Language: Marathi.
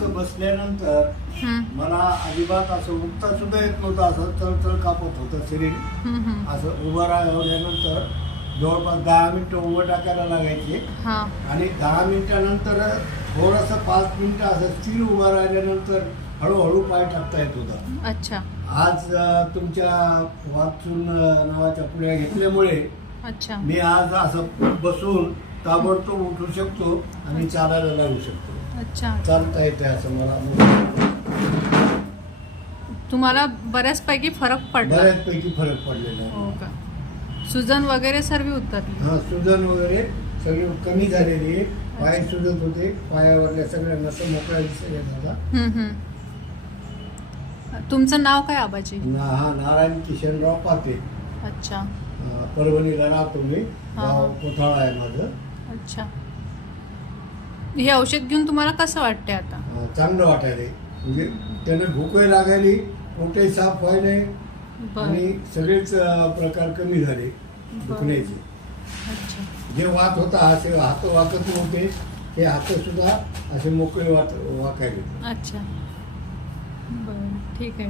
असं बसल्यानंतर मला अजिबात असं उठता सुद्धा येत नव्हतं. असं चळचळ कापत होतं शरीर. असं उभं राहिल्यानंतर जवळपास 10 मिनिटं उभं टाकायला लागायचे. आणि 10 मिनिटानंतर थोडंसं 5 मिनिटं असं स्थिर उभं राहिल्यानंतर हळूहळू पाय टाकता येत होता. अच्छा. आज तुमच्या वाचून नावाच्या पुढ्या घेतल्यामुळे अच्छा. मी आज असं बसून ताबडतोब उठू शकतो आणि चालायला लागू शकतो. अच्छा. चालता येते असं मला. तुम्हाला बऱ्याचपैकी फरक पडला? बऱ्याचपैकी फरक पडलेला आहे. हो का? सुजन वगैरे सर्व उतरली? हा, सुजन वगैरे सगळी कमी झालेली आहे. पाय सुजत होते, पायावरल्या सगळ्या नसं मोकळ्या दिसायला होता. तुमचं नाव काय आबाजी? हा, नारायण किशनराव पाते. अच्छा. परभणीला राहतो मी. गाव कोथाळा आहे माझं. अच्छा. हे औषध घेऊन तुम्हाला कसं वाटतंय आता? चांगलं वाटायला. म्हणजे त्याने भूकही लागायली, पोटही साफ व्हायले आणि सगळेच प्रकार कमी झाले दुखण्याचे. अच्छा. जे वात होता असे हात वाकत नव्हते, ते हात सुद्धा असे मोकळे वाकायले. अच्छा. बरं, ठीक आहे.